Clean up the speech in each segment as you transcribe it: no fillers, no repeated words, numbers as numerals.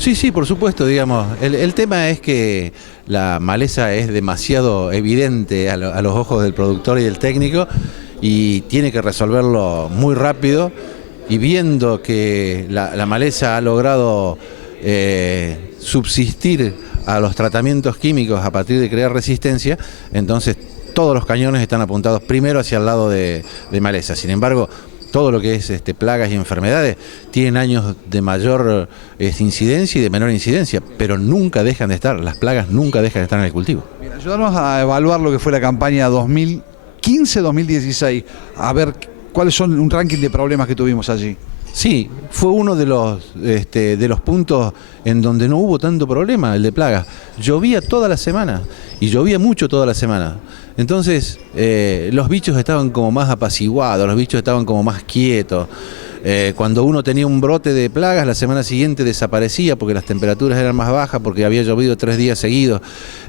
Sí, sí, por supuesto, digamos. El tema es que la maleza es demasiado evidente a los ojos del productor y del técnico y tiene que resolverlo muy rápido y viendo que la maleza ha logrado subsistir a los tratamientos químicos a partir de crear resistencia, entonces todos los cañones están apuntados primero hacia el lado de maleza. Sin embargo, todo lo que es plagas y enfermedades tienen años de mayor incidencia y de menor incidencia, pero nunca dejan de estar, las plagas nunca dejan de estar en el cultivo. Bien, ayúdanos a evaluar lo que fue la campaña 2015-2016, a ver cuáles son un ranking de problemas que tuvimos allí. Sí, fue uno de los puntos en donde no hubo tanto problema, el de plagas. Llovía toda la semana y llovía mucho toda la semana. Entonces los bichos estaban como más apaciguados, los bichos estaban como más quietos. Cuando uno tenía un brote de plagas, la semana siguiente desaparecía porque las temperaturas eran más bajas, porque había llovido 3 días seguidos.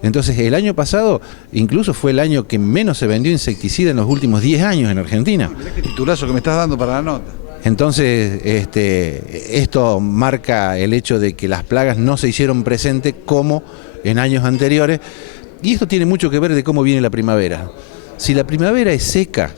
Entonces el año pasado incluso fue el año que menos se vendió insecticida en los últimos 10 años en Argentina. Mirá qué titulazo que me estás dando para la nota. Entonces, esto marca el hecho de que las plagas no se hicieron presentes como en años anteriores, y esto tiene mucho que ver de cómo viene la primavera. Si la primavera es seca,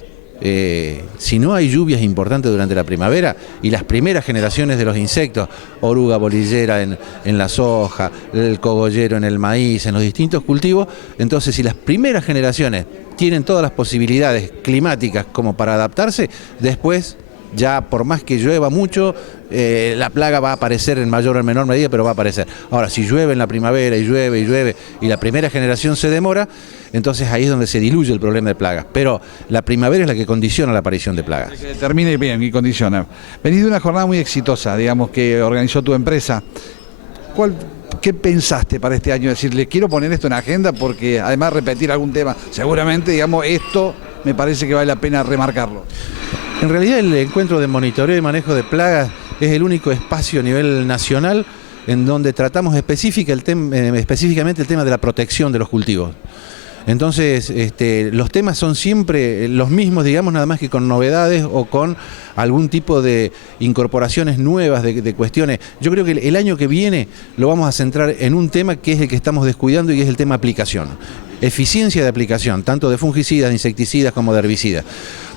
si no hay lluvias importantes durante la primavera y las primeras generaciones de los insectos, oruga bolillera en la soja, el cogollero en el maíz, en los distintos cultivos, entonces si las primeras generaciones tienen todas las posibilidades climáticas como para adaptarse, después ya por más que llueva mucho, la plaga va a aparecer en mayor o menor medida, pero va a aparecer. Ahora, si llueve en la primavera y llueve y la primera generación se demora, entonces ahí es donde se diluye el problema de plagas. Pero la primavera es la que condiciona la aparición de plagas. Que termine bien y condiciona. Venís de una jornada muy exitosa, digamos, que organizó tu empresa. ¿Qué pensaste para este año? Decirle, quiero poner esto en agenda porque además repetir algún tema, seguramente, digamos, esto me parece que vale la pena remarcarlo. En realidad el encuentro de monitoreo y manejo de plagas es el único espacio a nivel nacional en donde tratamos específicamente el tema de la protección de los cultivos. Entonces, los temas son siempre los mismos, digamos, nada más que con novedades o con algún tipo de incorporaciones nuevas de cuestiones. Yo creo que el año que viene lo vamos a centrar en un tema que es el que estamos descuidando y es el tema aplicación. Eficiencia de aplicación, tanto de fungicidas, de insecticidas como de herbicidas.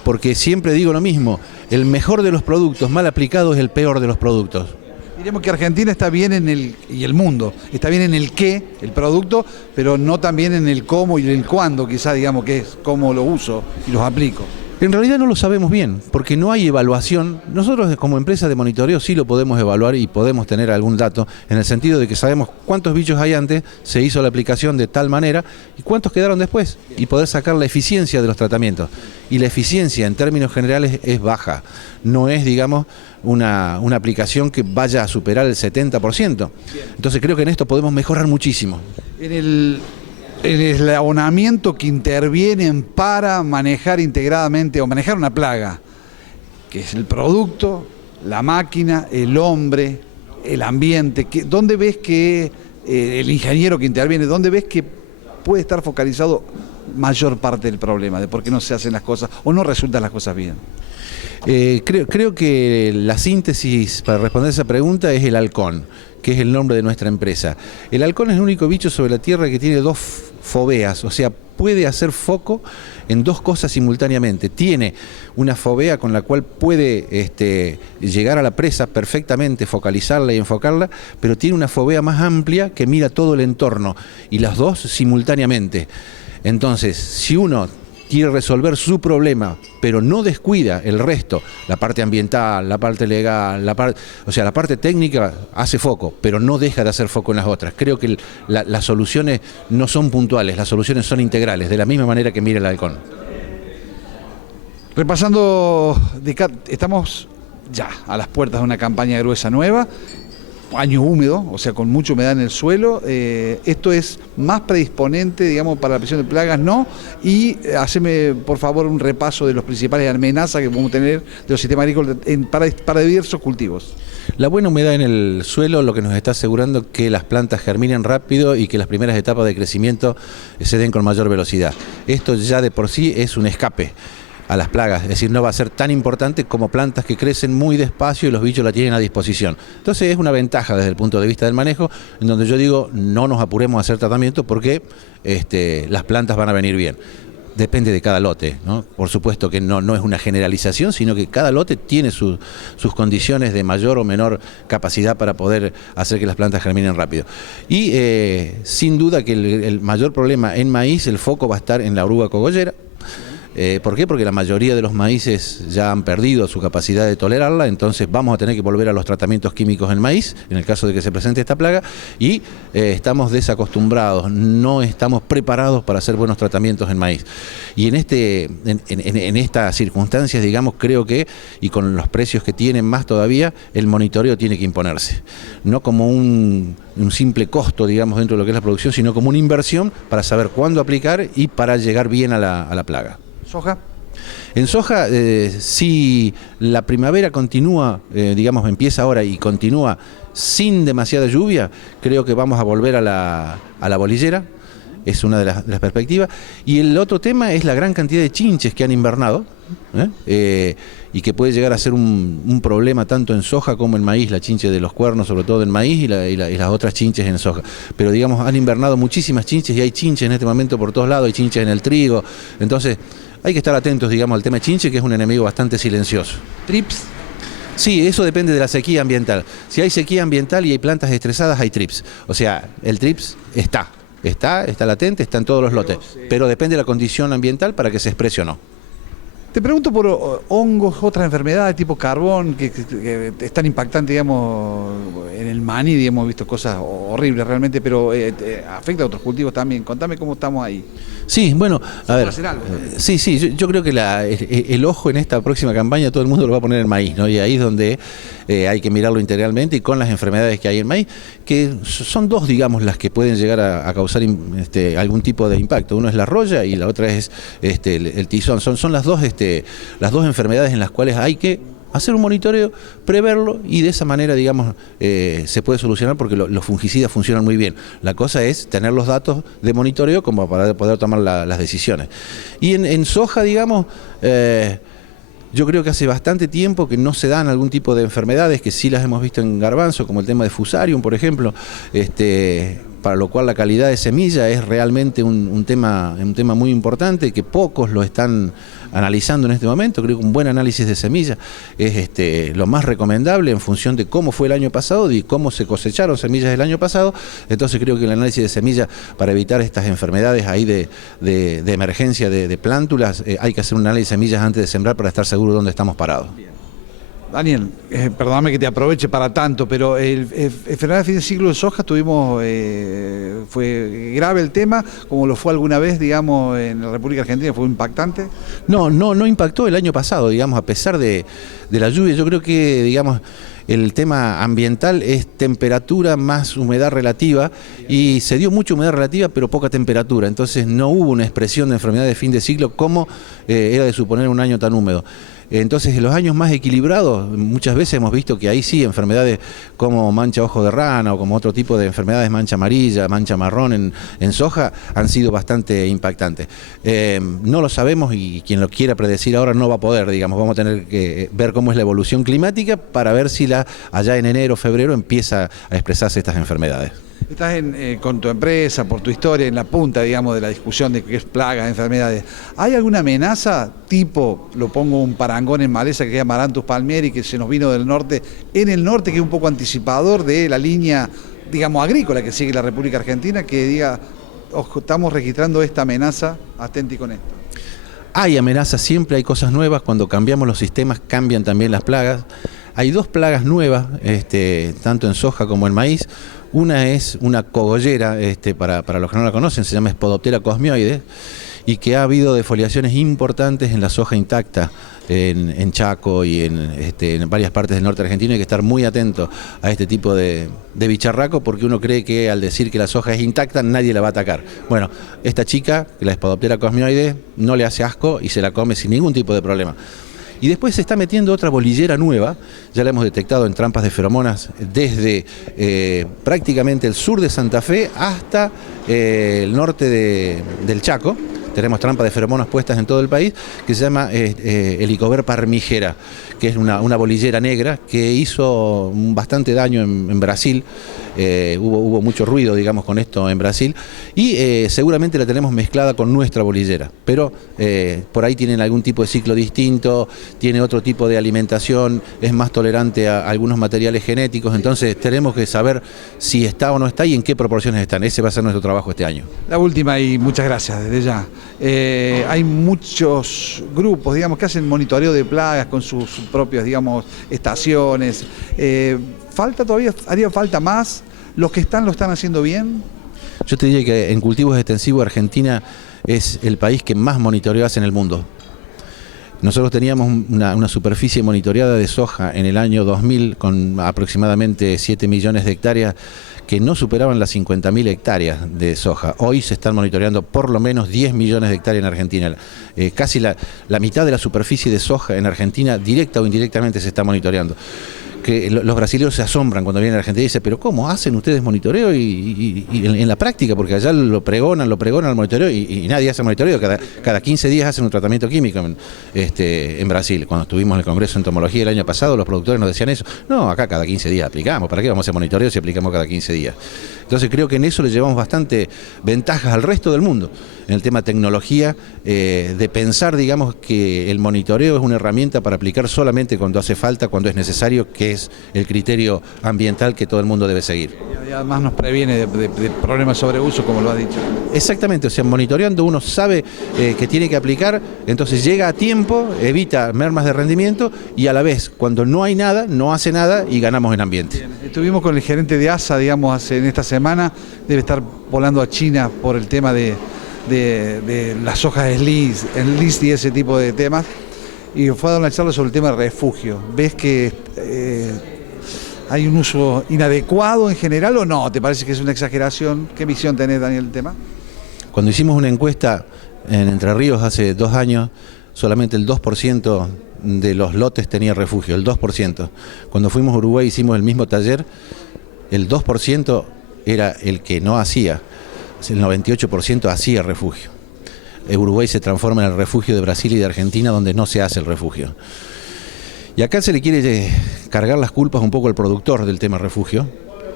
Porque siempre digo lo mismo, el mejor de los productos mal aplicado es el peor de los productos. Diríamos que Argentina está bien y el mundo, está bien en el qué, el producto, pero no también en el cómo y el cuándo, quizás, digamos, que es cómo lo uso y los aplico. En realidad no lo sabemos bien, porque no hay evaluación. Nosotros como empresa de monitoreo sí lo podemos evaluar y podemos tener algún dato, en el sentido de que sabemos cuántos bichos hay antes, se hizo la aplicación de tal manera, y cuántos quedaron después, y poder sacar la eficiencia de los tratamientos. Y la eficiencia en términos generales es baja, no es, digamos, una aplicación que vaya a superar el 70%. Entonces creo que en esto podemos mejorar muchísimo. En el eslabonamiento que intervienen para manejar integradamente o manejar una plaga, que es el producto, la máquina, el hombre, el ambiente, ¿dónde ves que el ingeniero que interviene, dónde ves que puede estar focalizado mayor parte del problema, de por qué no se hacen las cosas o no resultan las cosas bien? Creo que la síntesis para responder esa pregunta es el halcón, que es el nombre de nuestra empresa. El halcón es el único bicho sobre la Tierra que tiene 2 foveas, o sea, puede hacer foco en 2 cosas simultáneamente. Tiene una fovea con la cual puede llegar a la presa perfectamente, focalizarla y enfocarla, pero tiene una fovea más amplia que mira todo el entorno, y las 2 simultáneamente. Entonces, si uno quiere resolver su problema, pero no descuida el resto, la parte ambiental, la parte legal, la parte técnica hace foco, pero no deja de hacer foco en las otras. Creo que las soluciones no son puntuales, las soluciones son integrales, de la misma manera que mira el halcón. Repasando, estamos ya a las puertas de una campaña gruesa nueva, año húmedo, o sea, con mucha humedad en el suelo. Esto es más predisponente, digamos, para la presión de plagas, ¿no? Y haceme, por favor, un repaso de los principales amenazas que podemos tener de los sistemas agrícolas para diversos cultivos. La buena humedad en el suelo lo que nos está asegurando que las plantas germinen rápido y que las primeras etapas de crecimiento se den con mayor velocidad. Esto ya de por sí es un escape. a las plagas, es decir, no va a ser tan importante como plantas que crecen muy despacio y los bichos la tienen a disposición. Entonces es una ventaja desde el punto de vista del manejo, en donde yo digo, no nos apuremos a hacer tratamiento porque las plantas van a venir bien. Depende de cada lote, ¿no? Por supuesto que no es una generalización, sino que cada lote tiene sus condiciones de mayor o menor capacidad para poder hacer que las plantas germinen rápido. Y sin duda que el mayor problema en maíz, el foco va a estar en la oruga cogollera. ¿Por qué? Porque la mayoría de los maíces ya han perdido su capacidad de tolerarla, entonces vamos a tener que volver a los tratamientos químicos en maíz, en el caso de que se presente esta plaga, y estamos desacostumbrados, no estamos preparados para hacer buenos tratamientos en maíz. Y en estas circunstancias, digamos, creo que, y con los precios que tienen más todavía, el monitoreo tiene que imponerse. No como un simple costo, digamos, dentro de lo que es la producción, sino como una inversión para saber cuándo aplicar y para llegar bien a la plaga. ¿Soja? En soja, si la primavera continúa, digamos, empieza ahora y continúa sin demasiada lluvia, creo que vamos a volver a la bolillera, es una de las perspectivas. Y el otro tema es la gran cantidad de chinches que han invernado, y que puede llegar a ser un problema tanto en soja como en maíz, la chinche de los cuernos, sobre todo en maíz, y las otras chinches en soja. Pero digamos, han invernado muchísimas chinches y hay chinches en este momento por todos lados, hay chinches en el trigo, entonces hay que estar atentos, digamos, al tema chinche, que es un enemigo bastante silencioso. ¿Trips? Sí, eso depende de la sequía ambiental. Si hay sequía ambiental y hay plantas estresadas, hay trips. O sea, el trips está latente, está en todos los lotes, pero depende de la condición ambiental para que se exprese o no. Te pregunto por hongos, otras enfermedades tipo carbón, que están impactantes, digamos, en el maní, digamos, hemos visto cosas horribles realmente, pero afecta a otros cultivos también. Contame cómo estamos ahí. Sí, bueno, a ver, hacer algo, ¿no? sí, yo creo que el ojo en esta próxima campaña todo el mundo lo va a poner en maíz, ¿no? Y ahí es donde hay que mirarlo integralmente y con las enfermedades que hay en maíz, que son dos, digamos, las que pueden llegar a causar algún tipo de impacto. Uno es la roya y la otra es el tizón. Son las dos enfermedades en las cuales hay que hacer un monitoreo, preverlo y de esa manera, digamos, se puede solucionar porque los fungicidas funcionan muy bien. La cosa es tener los datos de monitoreo como para poder tomar las decisiones. Y en soja, digamos, yo creo que hace bastante tiempo que no se dan algún tipo de enfermedades, que sí las hemos visto en garbanzo, como el tema de Fusarium, por ejemplo, para lo cual la calidad de semilla es realmente un tema muy importante, que pocos lo están analizando en este momento. Creo que un buen análisis de semilla es lo más recomendable en función de cómo fue el año pasado y cómo se cosecharon semillas del año pasado. Entonces creo que el análisis de semilla, para evitar estas enfermedades ahí de emergencia de plántulas, hay que hacer un análisis de semillas antes de sembrar para estar seguro de dónde estamos parados. Daniel, perdóname que te aproveche para tanto, pero el enfermedad de fin de siglo de soja fue grave el tema, como lo fue alguna vez, digamos, en la República Argentina, fue impactante. No impactó el año pasado, digamos, a pesar de la lluvia. Yo creo que, digamos, el tema ambiental es temperatura más humedad relativa, y se dio mucha humedad relativa pero poca temperatura, entonces no hubo una expresión de enfermedad de fin de ciclo como era de suponer un año tan húmedo. Entonces, en los años más equilibrados, muchas veces hemos visto que ahí sí, enfermedades como mancha ojo de rana o como otro tipo de enfermedades, mancha amarilla, mancha marrón en soja, han sido bastante impactantes. No lo sabemos y quien lo quiera predecir ahora no va a poder, digamos, vamos a tener que ver cómo es la evolución climática para ver si allá en enero o febrero empieza a expresarse estas enfermedades. Estás con tu empresa, por tu historia, en la punta, digamos, de la discusión de qué es plagas, enfermedades. ¿Hay alguna amenaza tipo, lo pongo un parangón en maleza que se llama Amaranthus palmieri, que se nos vino del norte, en el norte, que es un poco anticipador de la línea, digamos, agrícola que sigue la República Argentina, que diga, ojo, estamos registrando esta amenaza, atenti con esto? Hay amenazas, siempre hay cosas nuevas, cuando cambiamos los sistemas cambian también las plagas. Hay dos plagas nuevas, tanto en soja como en maíz. Una es una cogollera, para los que no la conocen, se llama Spodoptera cosmioides, y que ha habido defoliaciones importantes en la soja intacta en Chaco y en varias partes del norte argentino. Hay que estar muy atento a este tipo de bicharraco, porque uno cree que al decir que la soja es intacta nadie la va a atacar. Bueno, esta chica, la Spodoptera cosmioides, no le hace asco y se la come sin ningún tipo de problema. Y después se está metiendo otra bolillera nueva, ya la hemos detectado en trampas de feromonas desde prácticamente el sur de Santa Fe hasta el norte del Chaco. tenemos trampas de feromonas puestas en todo el país, que se llama Helicobacter parmigera, que es una bolillera negra que hizo bastante daño en Brasil. Hubo mucho ruido, digamos, con esto en Brasil, y seguramente la tenemos mezclada con nuestra bolillera, pero por ahí tienen algún tipo de ciclo distinto, tiene otro tipo de alimentación, es más tolerante a algunos materiales genéticos, entonces tenemos que saber si está o no está y en qué proporciones están. Ese va a ser nuestro trabajo este año. La última, y muchas gracias desde ya. Hay muchos grupos, digamos, que hacen monitoreo de plagas con sus propias, digamos, estaciones. ¿Falta todavía, haría falta más? ¿Los que están lo están haciendo bien? Yo te diría que en cultivos extensivos Argentina es el país que más monitoreo hace en el mundo. Nosotros teníamos una superficie monitoreada de soja en el año 2000 con aproximadamente 7 millones de hectáreas que no superaban las 50.000 hectáreas de soja. Hoy se están monitoreando por lo menos 10 millones de hectáreas en Argentina. Casi la mitad de la superficie de soja en Argentina, directa o indirectamente, se está monitoreando. Que los brasileños se asombran cuando vienen a Argentina y dicen, pero ¿cómo hacen ustedes monitoreo? Y en la práctica, porque allá lo pregonan el monitoreo y nadie hace monitoreo. Cada 15 días hacen un tratamiento químico en Brasil. Cuando estuvimos en el Congreso de Entomología el año pasado, los productores nos decían eso. No, acá cada 15 días aplicamos. ¿Para qué vamos a hacer monitoreo si aplicamos cada 15 días? Entonces creo que en eso le llevamos bastante ventajas al resto del mundo. En el tema tecnología, de pensar, digamos, que el monitoreo es una herramienta para aplicar solamente cuando hace falta, cuando es necesario, que es el criterio ambiental que todo el mundo debe seguir. Y además nos previene de problemas sobre uso, como lo ha dicho. Exactamente, o sea, monitoreando uno sabe que tiene que aplicar, entonces llega a tiempo, evita mermas de rendimiento y a la vez, cuando no hay nada, no hace nada y ganamos en ambiente. Bien. Estuvimos con el gerente de ASA, digamos, en esta semana, debe estar volando a China por el tema de las hojas enlist y ese tipo de temas, y fue a dar una charla sobre el tema de refugio. ¿Ves que hay un uso inadecuado en general o no? ¿Te parece que es una exageración? ¿Qué visión tenés, Daniel, del tema? Cuando hicimos una encuesta en Entre Ríos hace 2 años, solamente el 2% de los lotes tenía refugio, el 2%. Cuando fuimos a Uruguay hicimos el mismo taller, el 2% era el que no hacía. El 98% hacía refugio. Uruguay se transforma en el refugio de Brasil y de Argentina, donde no se hace el refugio. Y acá se le quiere cargar las culpas un poco al productor del tema refugio.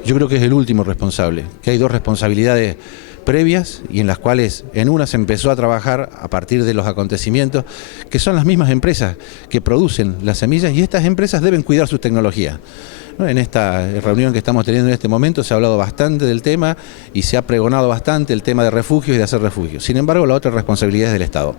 Yo creo que es el último responsable, que hay 2 responsabilidades previas y en las cuales en una se empezó a trabajar a partir de los acontecimientos, que son las mismas empresas que producen las semillas, y estas empresas deben cuidar sus tecnologías. En esta reunión que estamos teniendo en este momento se ha hablado bastante del tema y se ha pregonado bastante el tema de refugios y de hacer refugios. Sin embargo, la otra responsabilidad es del Estado.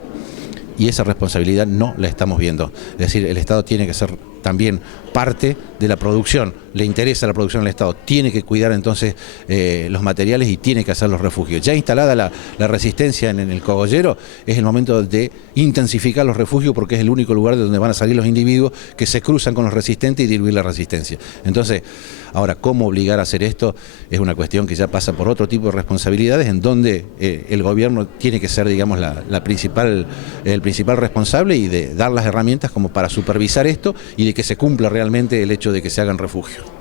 Y esa responsabilidad no la estamos viendo. Es decir, el Estado tiene que ser también parte de la producción. Le interesa la producción al Estado. Tiene que cuidar entonces los materiales y tiene que hacer los refugios. Ya instalada la resistencia en el cogollero, es el momento de intensificar los refugios porque es el único lugar de donde van a salir los individuos que se cruzan con los resistentes y diluir la resistencia. Entonces, ahora, ¿cómo obligar a hacer esto? Es una cuestión que ya pasa por otro tipo de responsabilidades en donde el gobierno tiene que ser, digamos, el principal responsable y de dar las herramientas como para supervisar esto y de que se cumpla realmente el hecho de que se hagan refugios.